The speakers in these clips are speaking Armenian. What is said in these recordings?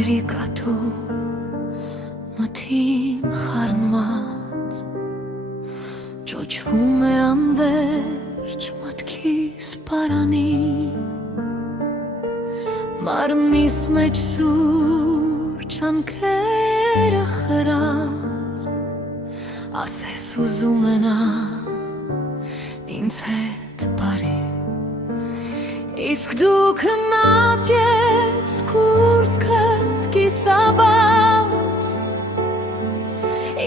Երիկատու մթին խառնված ճոճվում է անվերջ մտքիս պարանին մարմնիս մեջ սուր ճանկերը խրած ասես ուզում է նա ինձ հետ բարի իսկ դու քնած ես կուրծքդ կիսաբանց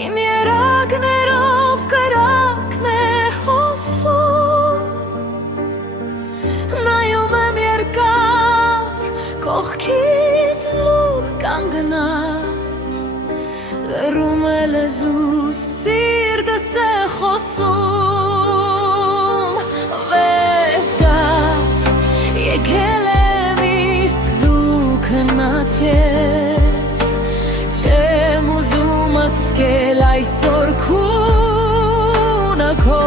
իմ երակներով կրակն է հոսում նայում եմ երկար կողքիդ լուր կանգնած լռում է լեզուս սիրտս է խոսում եկել եմ իսկ դու քնած ես չեմ ուզում ասկել այսօր քունը քո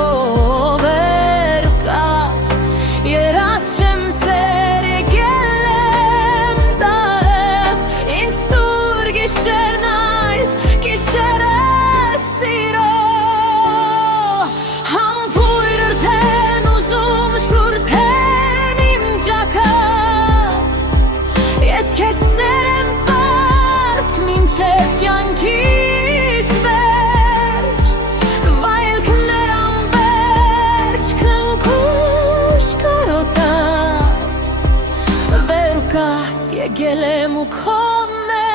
վերկած երաս չեմ սեր եկել եմ տես ինձ տուր գիշերն այս գիշերդ սիրո եկել եմ ու քոնն եմ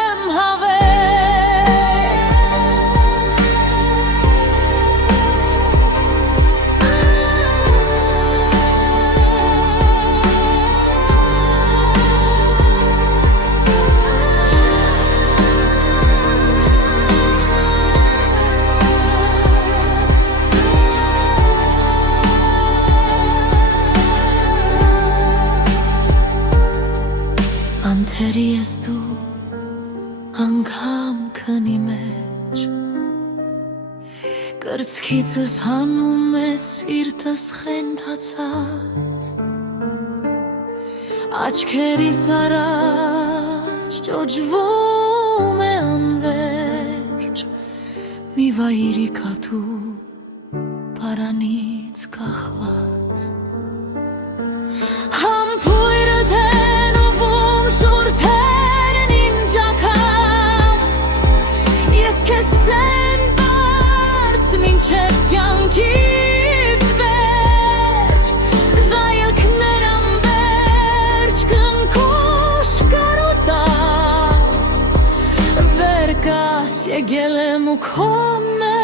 անթերի ես դու անգամ քնի մեջ կրծքիցս հանում ես սիրտս խենթացած աչքերիս առաջ ճոճվում է անվերջ մի վայրիկատու պարանից կախված համբույրդ է շուրթերն իմ ջաքած ես քեզ են բարդ մինչև կյանքիս վերջ վայելքներ անվերջ կնքուշ կարոտած վեր կաց եկել եմ ու քոնն